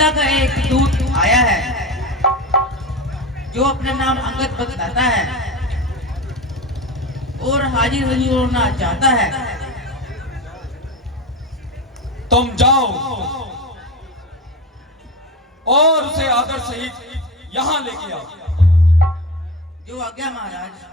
खुदा का एक दूत आया है जो अपना नाम अंगद बताता है और हाजिर हजूर होना चाहता है। तुम जाओ और उसे आदर सहित यहां लेके आओ। जो आज्ञा महाराज।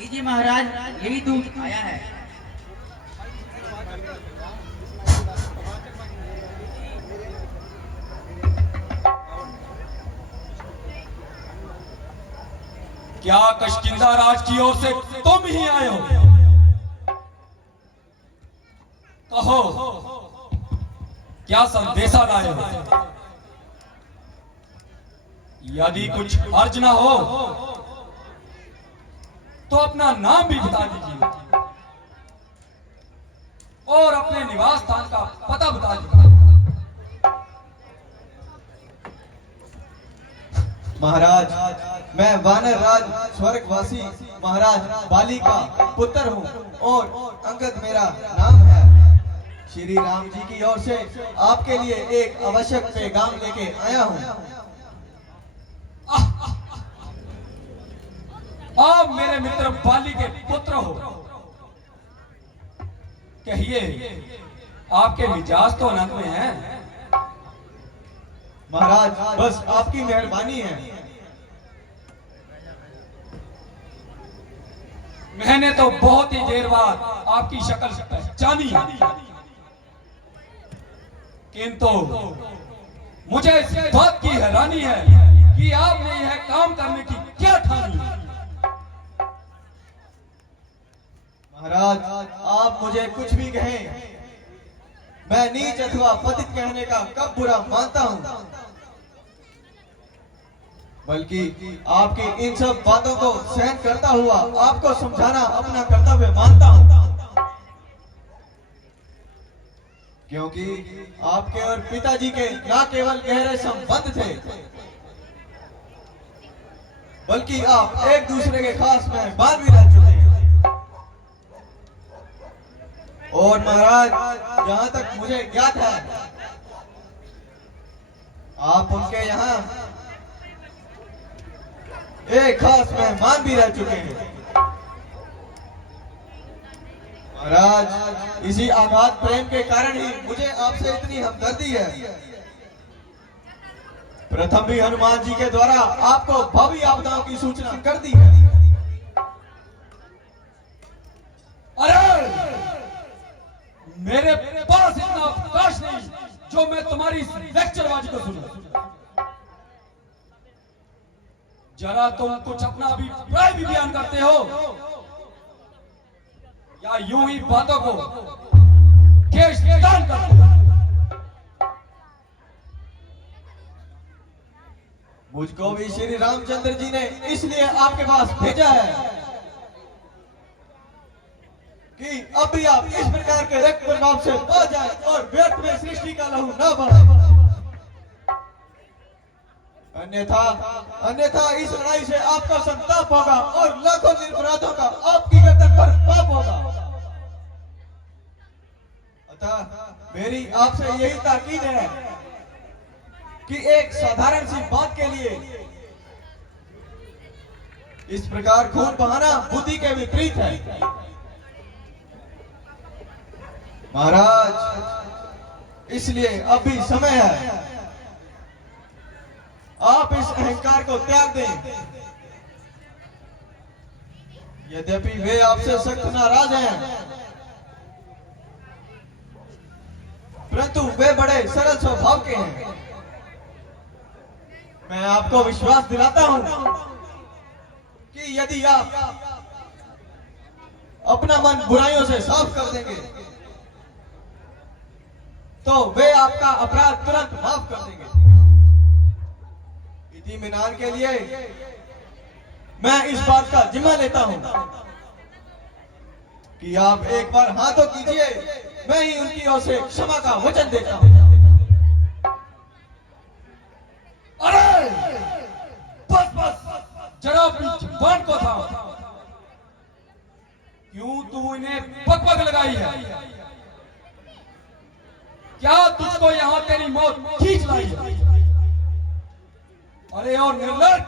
लीजिए महाराज, यही दूत आया है। क्या कशकिंदा राज की ओर से तुम ही आए हो? कहो, क्या संदेशा लाए हो? यदि कुछ अर्ज ना हो तो अपना नाम भी बता दीजिए और अपने निवास स्थान का पता बता दीजिए। महाराज, मैं वानर राज स्वर्गवासी महाराज बाली का पुत्र हूँ और अंगद मेरा नाम है। श्री राम जी की ओर से आपके लिए एक आवश्यक पैगाम लेके आया हूँ। आप मेरे मित्र बाली के पुत्र हो। कहिए, आपके मिजाज तो आनंद में हैं। महाराज, बस आपकी मेहरबानी है। मैंने तो बहुत ही देर बाद आपकी शक्ल पहचानी है, किंतु मुझे इस बात की हैरानी है कि आपने यह काम करने की क्या ठानी है। महाराज, आप मुझे कुछ भी कहें, मैं नीच अथवा पतित कहने का कब बुरा मानता हूँ, बल्कि आपकी इन सब बातों को सहन करता हुआ आपको समझाना अपना कर्तव्य मानता हूँ। क्योंकि आपके और पिताजी के न केवल गहरे संबंध थे, बल्कि आप एक दूसरे के खास मेहमान भी रह चुके हैं। और महाराज, जहां तक मुझे ज्ञात है, आप उनके यहाँ एक खास मेहमान भी रह चुके हैं। महाराज, इसी आघात प्रेम के कारण ही मुझे आपसे इतनी हमदर्दी है। प्रथम भी हनुमान जी के द्वारा आपको भावी आपदाओं की सूचना कर दी है। अरे, मेरे पास इतना अवकाश नहीं जो मैं तुम्हारी लेक्चरबाजी को सुनूं। जरा तुम कुछ अपना अभिप्राय भी बयान करते हो या यूं ही बातों को केशदान करते हो? मुझको भी श्री रामचंद्र जी ने इसलिए आपके पास भेजा है कि अब भी आप इस प्रकार के रक्त प्रभाव से बच जाए और व्यर्थ में सृष्टि का लहू न बढ़े। अन्यथा इस लड़ाई से आपका संताप होगा और लाखों निरपराधों का आपकी गर्दन पर पाप होगा। अतः मेरी आपसे यही ताकीद है कि एक साधारण सी बात के लिए इस प्रकार खून बहाना बुद्धि के विपरीत है। महाराज, इसलिए अब भी समय है, आप इस अहंकार को त्याग दें। यद्यपि वे आपसे सख्त नाराज हैं, परंतु वे बड़े सरल स्वभाव के हैं। मैं आपको विश्वास दिलाता हूं कि यदि आप अपना मन बुराइयों से साफ कर देंगे तो वे आपका अपराध तुरंत माफ कर देंगे। इत्मीनान के लिए मैं इस बात का जिम्मा लेता हूं कि आप एक बार हाँ तो कीजिए, मैं ही उनकी ओर से क्षमा का वचन देता हूं। अरे बस बस, जरा अपनी बाण को था, क्यों तू इन्हें पग लगाई है? क्या तुझको यहां तेरी मौत खींच लाई है? अरे और निर्लज,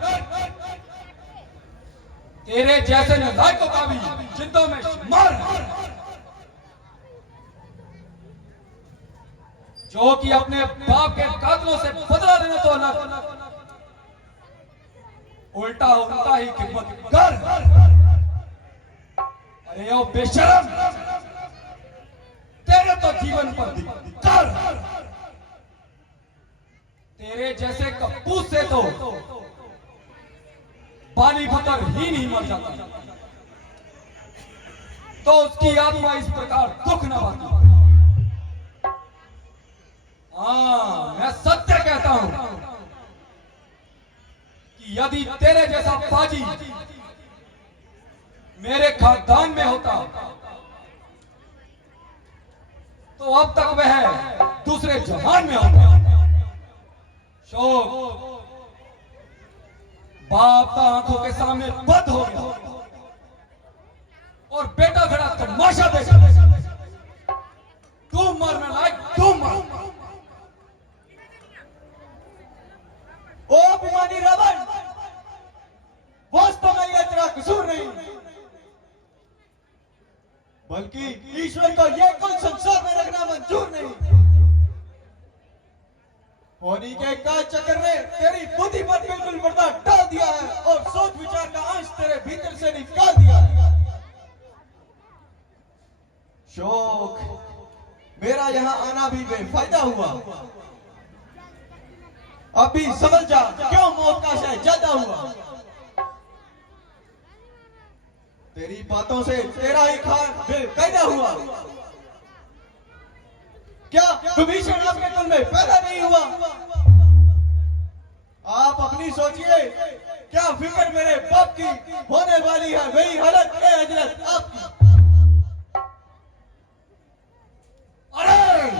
तेरे जैसे नालायकों का भी जिंदों में शुमार है, जो कि अपने बाप के कातलों से बदला लेने तो अलग, उल्टा उल्टा ही कीमत कर। अरे ओ बेशरम, तेरे तो जीवन पर धिक्कार। तेरे जैसे कपूस से तो बाली पुत्र ही नहीं मर जाता, तो उसकी आत्मा इस प्रकार दुख न पाती। हाँ, मैं सत्य कहता हूं कि यदि तेरे जैसा बाजी मेरे खानदान में होता तो अब तक वह दूसरे जहान में होता। शोक, बाप का आंखों के सामने बंद हो गया और बेटा खड़ा तमाशा देख, तू मरने लायक, तू मर। ओ अभिमानी रावण, वास्तव में यह तेरा कसूर नहीं, बल्कि ईश्वर को यह कुल संसार में रखना मंजूर नहीं। होनी के काल चक्कर ने तेरी बुद्धि पर बिल्कुल पर्दा डाल दिया है और सोच विचार का अंश तेरे भीतर से निकाल दिया है। शोक, मेरा यहां आना भी बेफायदा हुआ। अभी समझ जा क्यों मौत का शय ज्यादा हुआ। तेरी बातों से तेरा ही खान बेकायदा हुआ। क्या विभीषण आपके कुल में पैदा नहीं हुआ? आप अपनी सोचिए, क्या फिक्र मेरे बाप की होने वाली है वही हालत है हजरत आपकी। अरे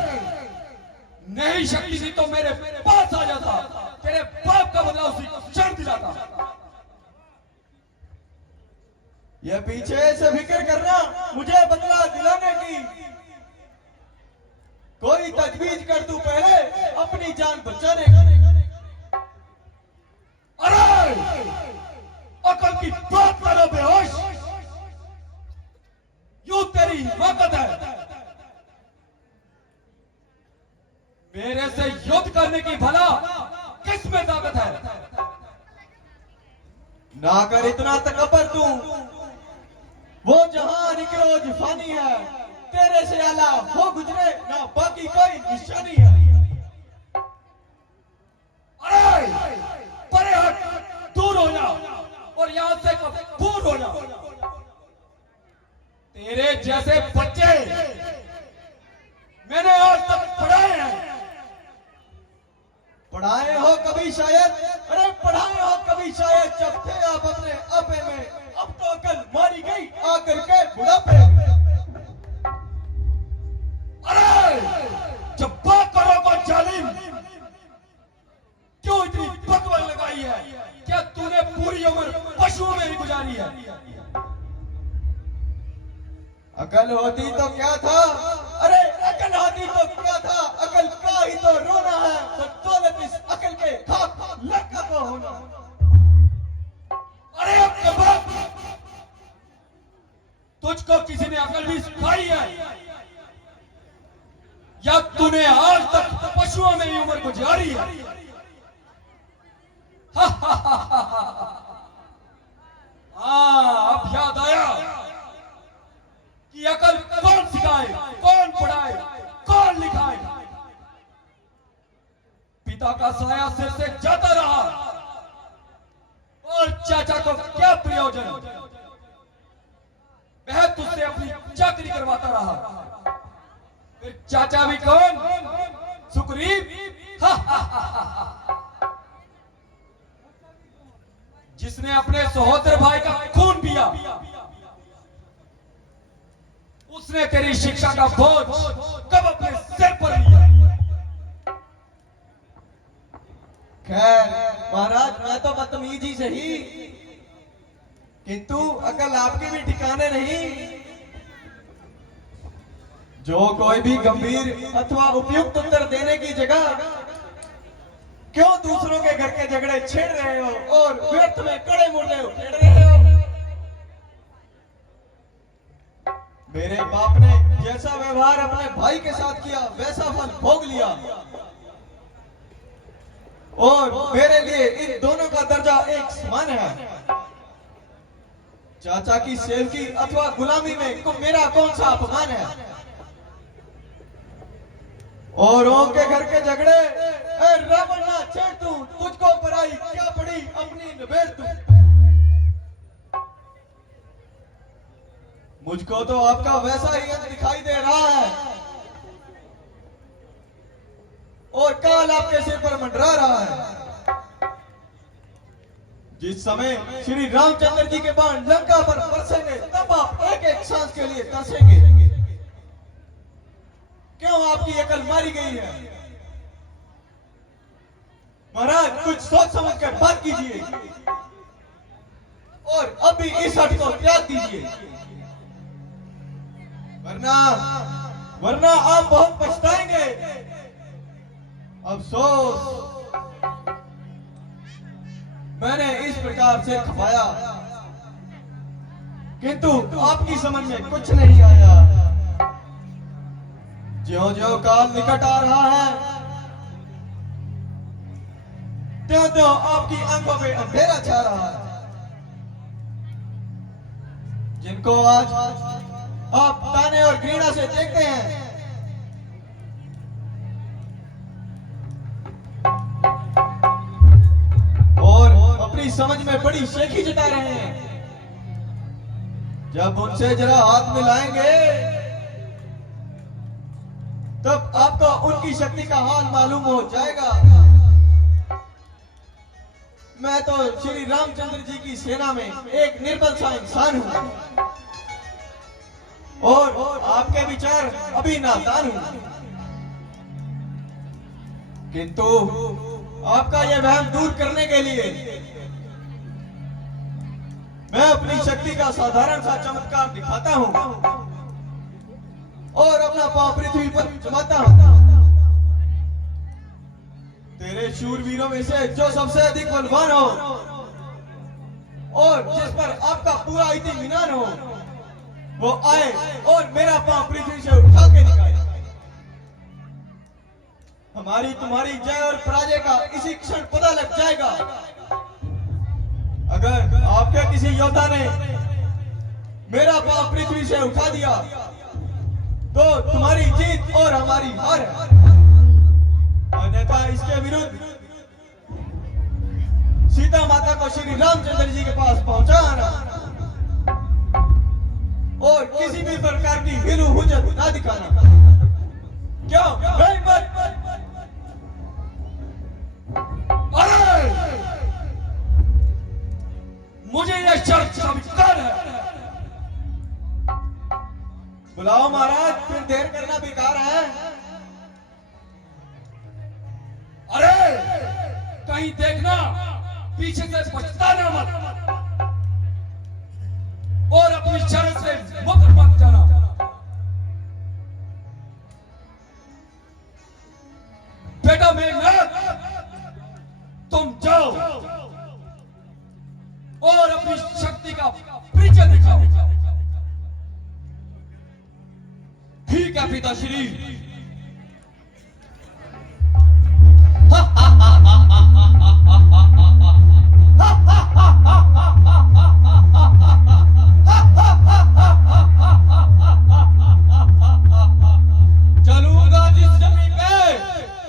नहीं शक्ति थी तो मेरे पास आ जाता, तेरे बाप का बदला उसी क्षण दिलाता। यह पीछे से फिक्र करना मुझे बदला दिलाने की, कोई तजवीज कर तू पहले अपनी जान बचाने की। अरे अकल की बात करो बेहोश, यूं तेरी हिम्मत है मेरे से युद्ध करने की? भला किस में ताकत है? ना कर इतना तकबर तू, वो जहां निकलो फानी है, तेरे से आला हो गुजरे ना बाकी कोई निशानी है। अरे परे हट, दूर हो जा और यहां से दूर हो जा। तेरे जैसे बच्चे मैंने आज तक पढ़ाए हैं। पढ़ाए हो कभी शायद, अरे पढ़ाए हो कभी शायद जब थे आप अपने आपे में, अब तो अकल मारी गई आकर के बुढ़ापे। अरे जब बात करो को जालिम, क्यों इतनी बकवास लगाई है? क्या तूने पूरी उम्र पशुओं में ही गुजारी है? अकल होती तो क्या था, अरे अकल होती तो क्या था, अकल का ही तो रोना है, तो दौलत इस अकल के खाक लगा को होना। अरे अब कबाब, तुझको किसी ने अकल भी सिखाई है या तूने आज तक पशुओं में ही उम्र गुजारी है? हाँ, अब याद आया कि अकल कौन सिखाए, कौन पढ़ाए, कौन लिखाए। पिता का साया सिर से जाता रहा और चाचा को क्या प्रयोजन? वह तुझसे अपनी चाकरी करवाता रहा। फिर चाचा भी कौन? सुग्रीव। जिसने अपने सहोदर भाई का खून पिया, उसने तेरी शिक्षा का बोझ कब अपने सिर पर लिया? खैर महाराज, मैं तो बदतमीजी से ही किंतु अकल आपके भी ठिकाने नहीं। जो कोई भी गंभीर अथवा उपयुक्त उत्तर देने की जगह क्यों दूसरों के घर के झगड़े छेड़ रहे हो और व्यर्थ में कड़े मुर्दे उखेड़ रहे हो। मेरे बाप ने जैसा व्यवहार अपने भाई के साथ किया वैसा फल भोग लिया, और मेरे लिए इन दोनों का दर्जा एक समान है। चाचा की सेवकी अथवा गुलामी में मेरा कौन सा अपमान है। औरों के घर के झगड़े रावण ना छेड़ तू, तुझको पराई क्या पड़ी अपनी निबेड़ तू। मुझको तो आपका वैसा ही अंत दिखाई दे रहा है, और काल आपके सिर पर मंडरा रहा है। जिस समय श्री रामचंद्र जी के बाण लंका पर बरसेंगे तब आप एक एक सांस के लिए तरसेंगे। क्यों आपकी अकल मारी गई है? महाराज कुछ सोच समझ कर बात कीजिए, और अभी इस हट को त्याग दीजिए, वरना आप बहुत पछताएंगे। अफसोस मैंने इस प्रकार से खपाया, किंतु आपकी समझ में कुछ नहीं आया। ज्यों ज्यों काल निकट आ रहा है त्यों त्यों आपकी आंखों में अंधेरा छा रहा है। जिनको आज आप ताने और घृणा से देखते हैं, और अपनी समझ में बड़ी शेखी जता रहे हैं, जब उनसे जरा हाथ मिलाएंगे तब आपको उनकी शक्ति का हाल मालूम हो जाएगा। मैं तो श्री रामचंद्र जी की सेना में एक निर्बल सा इंसान हूं, और आपके विचार अभी नादान हूं, किंतु आपका यह वहम दूर करने के लिए मैं अपनी शक्ति का साधारण सा चमत्कार दिखाता हूं और अपना पांव पृथ्वी पर जमाता हूं। तेरे शूरवीरों में से जो सबसे अधिक बलवान हो और जिस पर आपका पूरा इत्मीनान हो, वो आए और मेरा पांव पृथ्वी से उठा के दिखाए। हमारी तुम्हारी जय और पराजय का इसी क्षण पता लग जाएगा। अगर आपके किसी योद्धा ने मेरा पांव पृथ्वी से उठा दिया तो तुम्हारी जीत और हमारी हार है, अन्यथा इसके विरुद्ध सीता माता को श्री रामचंद्र जी के पास पहुंचाना और किसी भी प्रकार की हिलू हुज्जत ना दिखाना। क्यों? अरे मुझे यह शर्त स्वीकार है। बुलाओ महाराज, फिर देर करना बेकार है। अरे कहीं देखना पीछे से पछताना मत, और अपनी शर्त से मुकर मत जाना। बेटा मेघनाथ, तुम जाओ और अपनी शक्ति का परिचय दिखाओ। ठीक है पिताश्री। चलूंगा जिस जमीन पे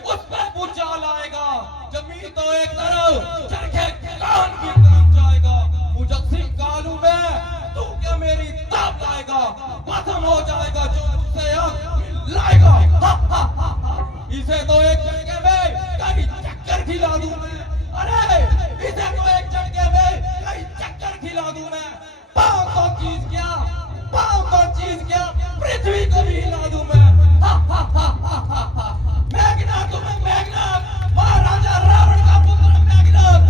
उस पर भूचाल आएगा। जमीन तो एक तरफ, चरखे कान की तरफ जाएगा। मुजस्सिम कालू में तू क्या मेरी ताप लाएगा, खत्म हो जाएगा जो मुझसे लाएगा। इसे तो एक झटके में कहीं चक्कर खिला दूं मैं। अरे इसे तो एक झटके में कहीं चक्कर खिला दूं मैं। पांव को चीज क्या, पांव को चीज क्या, पृथ्वी को भी हिला दूं मैं। मेघनाथ, तुम्हें मेघनाथ, महाराजा रावण का पुत्र मेघनाथ।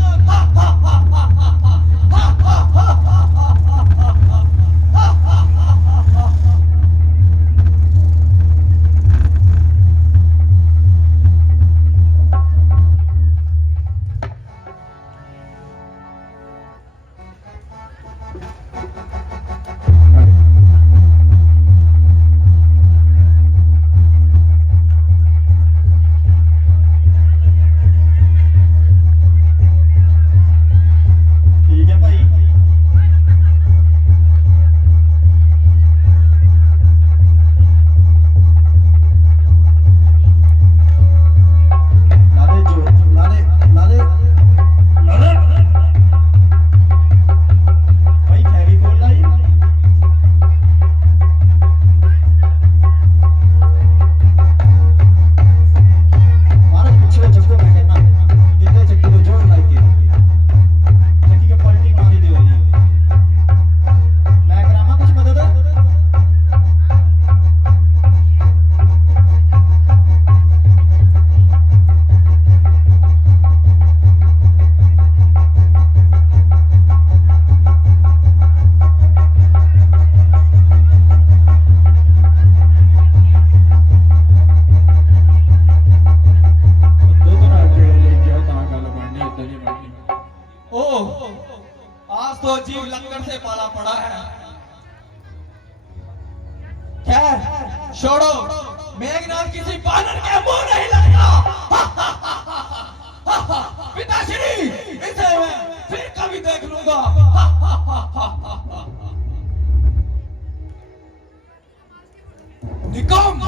लक्कड़ से पाला पड़ा है। खैर छोड़ो, मेघनाथ किसी बानर के मुंह नहीं लगता। पिताश्री, इसे मैं फिर कभी देख लूंगा। निकम,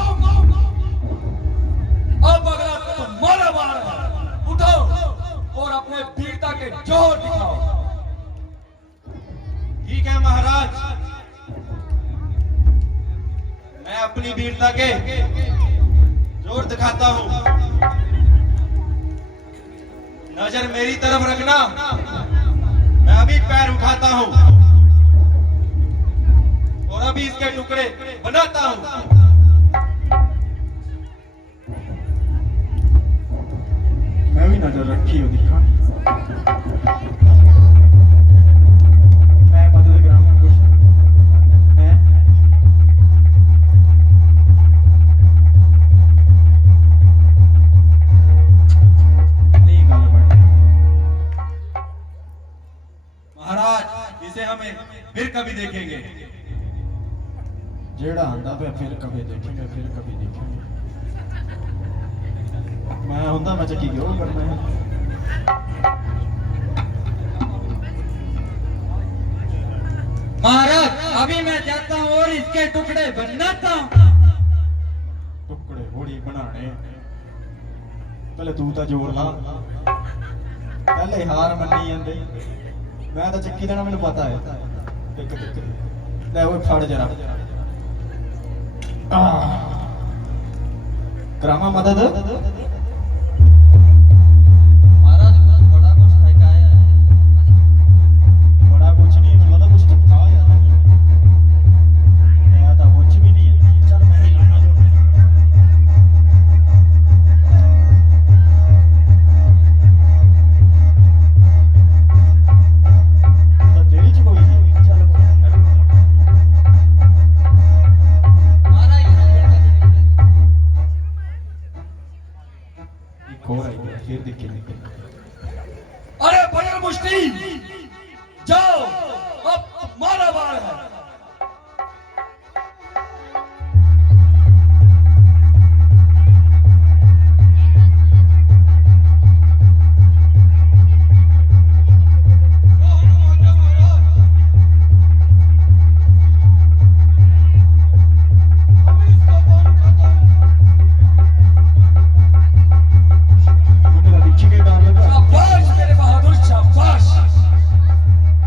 अब अगला तुम्हारा बार है। उठो और अपने वीरता के जोर दिखाओ। ठीक है महाराज, मैं अपनी वीरता के जोर दिखाता हूं। नजर मेरी तरफ रखना, मैं अभी पैर उठाता हूं और अभी इसके टुकड़े बनाता हूं। मैं भी नजर रखी हो दिखा। मैं मदद ग्राम कुछ है। नहीं गल बड़ी। महाराज, इसे हमें फिर कभी देखेंगे। जेड़ा आंदा पे फिर कभी देखेंगे, फिर कभी देखेंगे। मैं होंदा मैं चक्की क्यों करना है। महाराज, अभी मैं जाता हूँ और इसके टुकड़े बनाता हूँ। टुकड़े होड़ी बनाने, पहले तू तो जोर ला। पहले हार मन्नी जांदे, मैं तो चक्की देना मैंने पता है। टिक टिक ले वो फड़ जरा। करामा मदद। महाराज कुछ बड़ा कुछ है का आया है। बड़ा कुछ नहीं, मुझे लगा कुछ टपका यार। मैं तो कुछ भी नहीं है। चल मैं ही लाना जो। तो तेरी च कोई नहीं। चल महाराज एक और आई है, फिर देखेंगे। अरे बजर मुश्ती, जाओ, अब तुम्हारा बार है। मेरा दिखी के डाल लगा। शाबाश मेरे बहादुर, शाबाश।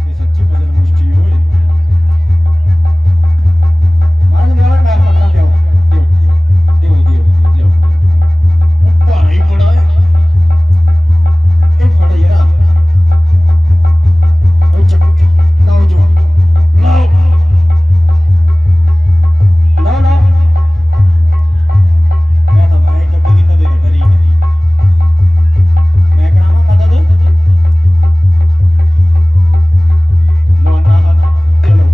ये सच्ची बदल मुश्ती होए। महाराज मेरा मैं पकड़ा दे। दे। ऊपर ही पड़ा है। ये फड़ यार। ओ चक लाओ जो। लाओ। लाओ। मैं तो भाई कभी भी तो दे डरी नहीं। मैं करामा मदद। चलो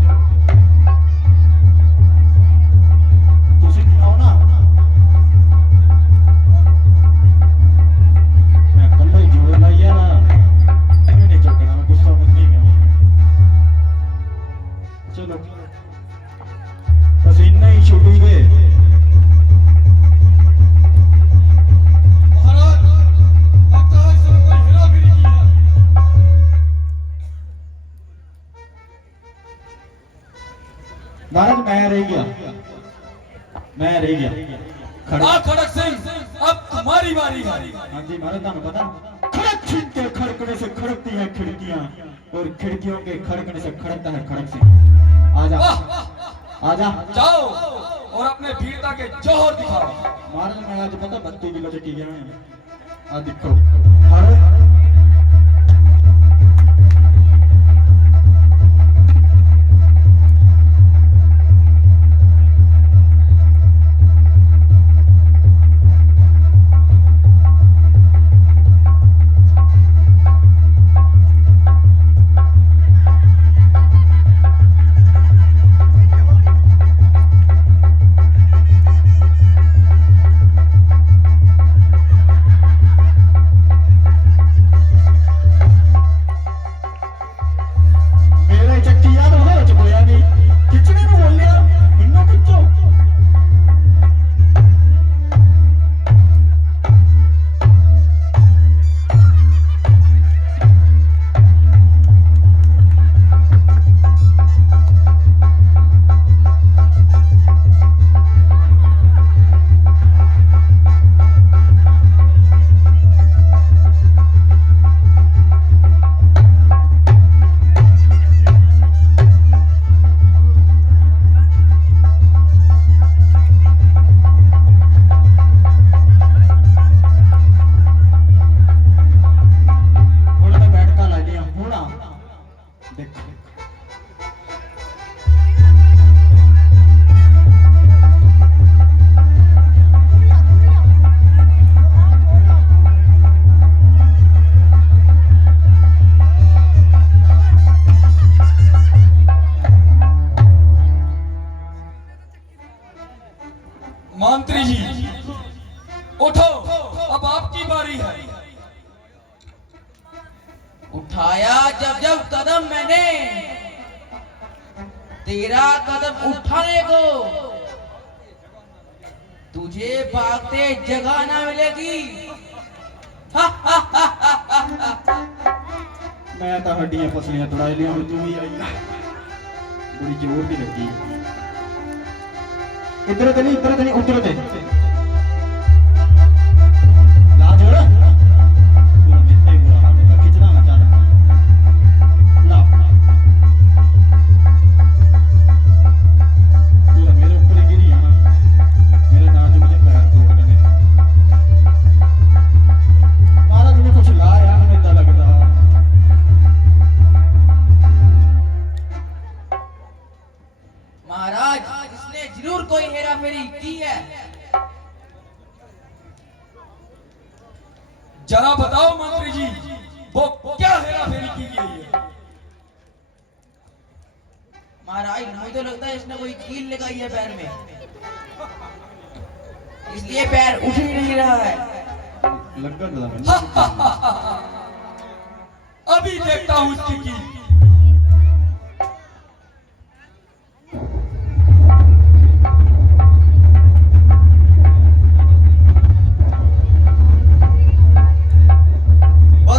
ਤੁਸੀਂ आओ ना। मैं कल्ला ही जोड़ लाइया ना। मैं नहीं चकना, मैं गुस्सा मत नहीं करना। चलो पसीना ही छूटूगे। महाराज, लगता है इसमें कोई हेराफेरी की है। महाराज मैं रह गया। खड़ा। खड़क सिंह, अब तुम्हारी बारी है। हाँ जी महाराज, ਤੁਹਾਨੂੰ पता खड़क सिंह के खड़कने से खड़कती हैं खिड़कियां और खिड़कियों के खड़कने से खड़कता है खड़क सिंह। आजा वाह, आजा। जाओ और अपने वीरता के जौहर दिखाओ। महाराज मैं आज पता 32 किलो चक्की गया है। आ देखो खड़। तेरा कदम उठाने को तुझे भागते जगह ना मिलेगी। मैं तो हड्डियां पसलियां तोड़ा लिया, और तू भी आई बड़ी जोर दी लगी। इधर ते नहीं, इधर ते नहीं, उधर ते ला जोड़ पूरा मिट्टे बुरा हाल का खिंचना ना चाह ला पूरा मेरे ऊपर ही गिरी है ना, मेरे नाज मुझे पैर तोड़ देने। महाराज ने कुछ लाया हमें इतना लगता। महाराज इसने जरूर कोई हेरा फेरी की है। जरा बताओ मंत्री जी, वो क्या हेरा फेरी की गई है? महाराज मुझे तो लगता है इसने कोई कील लगाई है पैर में, इसलिए पैर उठ ही नहीं रहा है। लगा था अभी देखता हूँ उसकी की।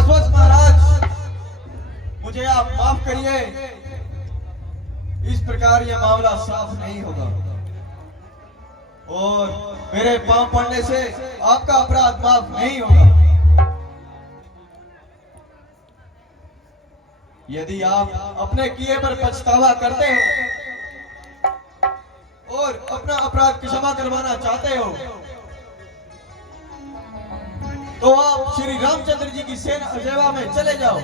बस महाराज, मुझे आप माफ करिए, इस प्रकार यह मामला साफ नहीं होगा और मेरे पांव पड़ने से आपका अपराध माफ नहीं होगा। यदि आप अपने किए पर पछतावा करते हो और अपना अपराध क्षमा करवाना चाहते हो तो आप श्री रामचंद्र जी की सेवा में चले जाओ,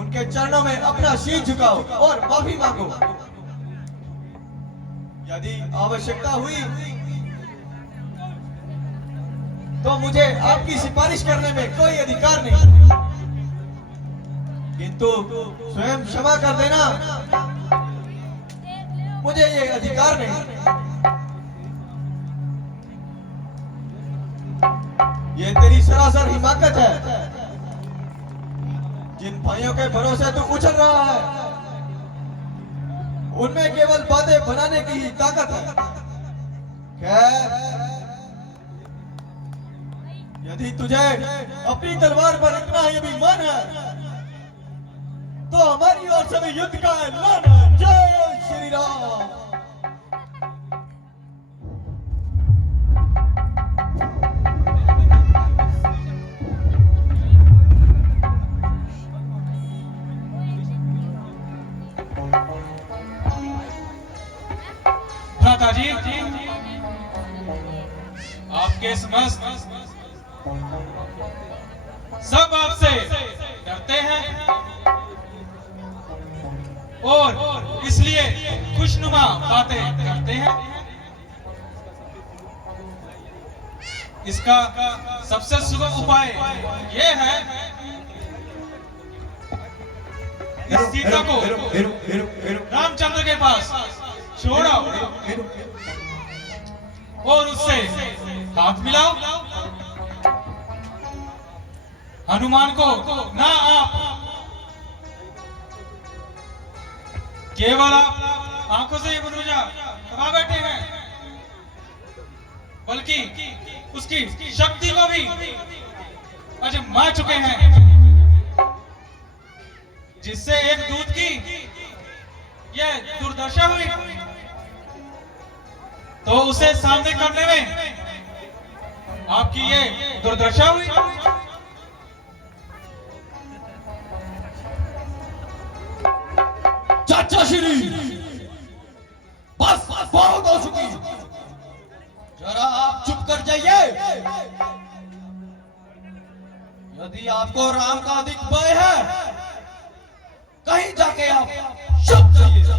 उनके चरणों में अपना शीश झुकाओ और माफी मांगो। यदि आवश्यकता हुई तो मुझे आपकी सिफारिश करने में कोई अधिकार नहीं, किंतु स्वयं क्षमा कर देना मुझे ये अधिकार नहीं। ये तेरी सरासर हिमाकत है। जिन भाइयों के भरोसे तू उछल रहा है उनमें केवल बातें बनाने की ही ताकत है। खैर, यदि तुझे अपनी तलवार पर इतना ही अभिमान है तो हमारी ओर से भी युद्ध का ऐलान है। जय श्री राम। भ्राता जी, आपके समस्त सब आपसे डरते हैं और इसलिए खुशनुमा बातें करते हैं। इसका सबसे सुगम उपाय यह है इस सीता को रामचंद्र के पास छोड़ो और उससे हाथ मिलाओ। हनुमान को ना आप केवल आप आंखों से ही बुझा कमा बैठे हैं, बल्कि उसकी शक्ति को भी अजमा चुके हैं, जिससे एक दूत की यह दुर्दशा हुई तो उसे सामने करने में आपकी ये दुर्दशा हुई। चाचा श्री, बस बहुत हो चुकी, जरा आप चुप कर जाइए। यदि आपको राम का अधिक भय है कहीं जाके आप चुप जाइए।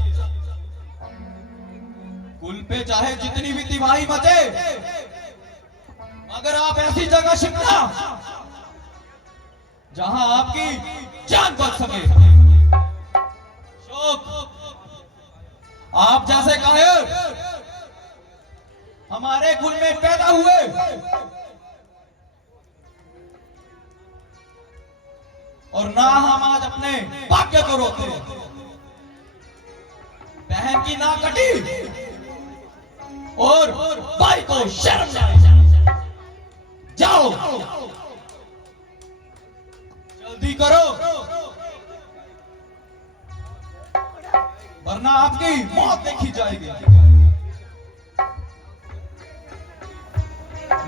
कुल पे चाहे जितनी भी तिमाही मचे, मगर आप ऐसी जगह शिकना जहां आपकी जान बच सके। आप जैसे कायर हमारे कुल में पैदा हुए और ना हम आज अपने भाग्य को रोते, बहन की नाक कटी और भाई को शर्म नहीं। जाओ जल्दी करो वरना आपकी मौत देखी जाएगी।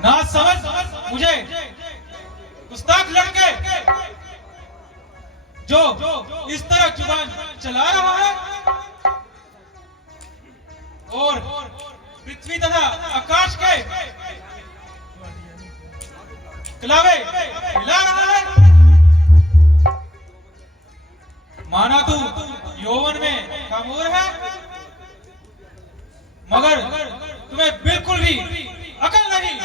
ना समझ मुझे गुस्ताख लड़के जो इस तरह जुबान चला रहा है और पृथ्वी तथा आकाश के कलावे हिला रहा है। माना तू यौवन में कामूर है मगर तुम्हें बिल्कुल भी अकल नहीं।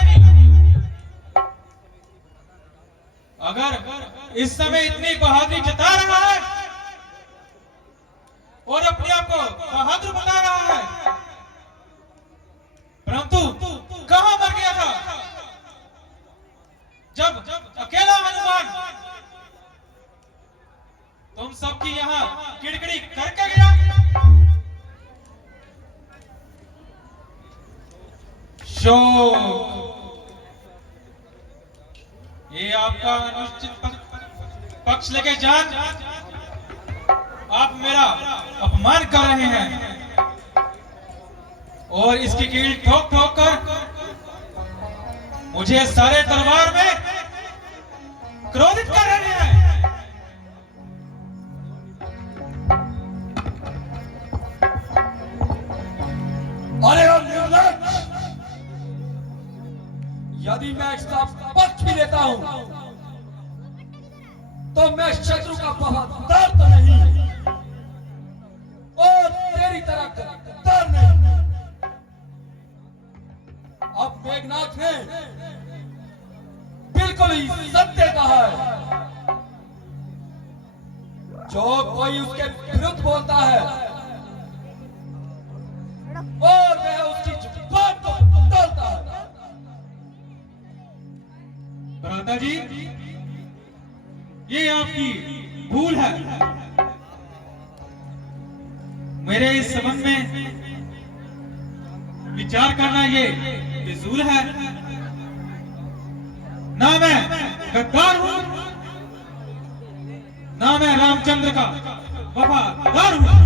अगर इस समय इतनी बहादुरी जता रहा है और अपने आप को बहादुर बता रहा है, परंतु कहां मर गया था जब अकेला हनुमान तुम सबकी यहां किड़किड़ी करके गया। शोक ये आपका अनुचित पक्ष लेके जान आप मेरा अपमान कर रहे हैं और इसकी कील ठोक ठोक कर मुझे सारे दरबार में क्रोधित कर रहे हैं। अरे निर्लज्ज, यदि मैं इसका पक्ष भी लेता हूं तो मैं शत्रु का वफादार तो नहीं और तेरी तरह गद्दार नहीं। अब मेघनाथ ने बिल्कुल ही सत्य कहा है। जो कोई उसके विरुद्ध बोलता है और वह उसकी जुबान को तोड़ता है। भ्राता जी ये आपकी भूल है। मेरे इस संबंध में विचार करना ये फिजूल है। ना मैं गद्दार हूं ना मैं रामचंद्र का वफादार हूं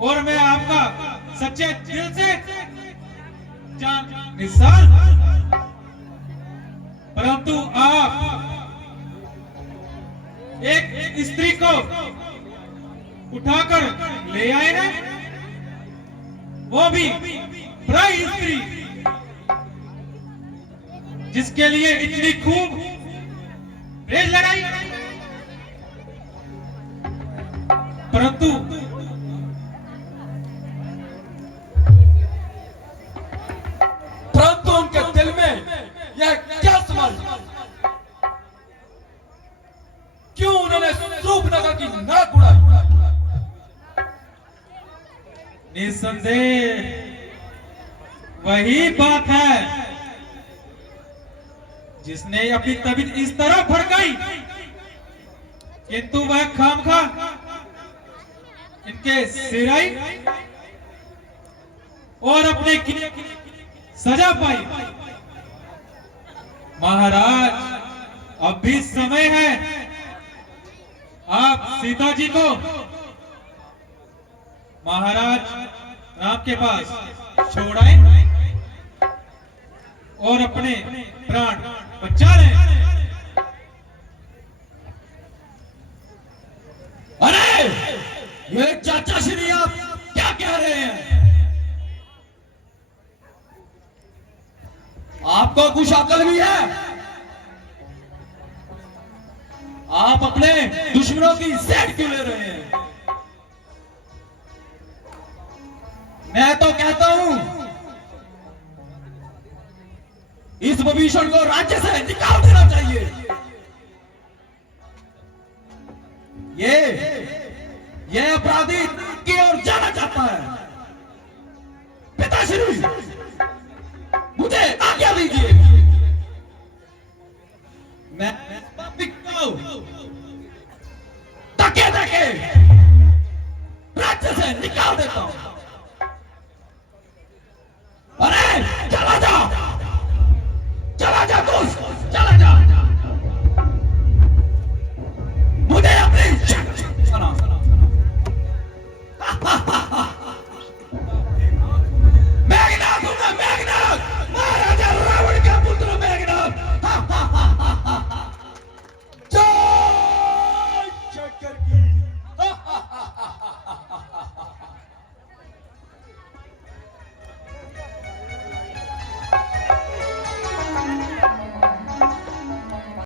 और मैं आपका सच्चे दिल से जान निसार, परंतु आप एक स्त्री को उठाकर ले आए हैं, वो भी पराई स्त्री जिसके लिए इतनी खूब रेस लगाई, परंतु उनके दिल में यह क्या समझ, क्यों उन्होंने शूर्पणखा की नाक उड़ाई? निस्संदेह वही बात है जिसने अपनी तबीयत इस तरह भड़काई, किंतु वह खामखा इनके सिर आई और अपने सजा पाई। महाराज अब भी समय है, आप सीता जी को महाराज राम के पास छोड़ाएं और अपने प्राण बचा लें। अरे ये चाचा श्री आप क्या कह रहे हैं? आपको कुछ अकल भी है? आप अपने दुश्मनों की सेट क्यों ले रहे हैं? मैं तो कहता हूं इस विभीषण को राज्य से निकाल देना चाहिए। ये अपराधी की ओर जाना चाहता है। पिताश्री मुझे आज्ञा दीजिए, मैं ताके राज्य निकल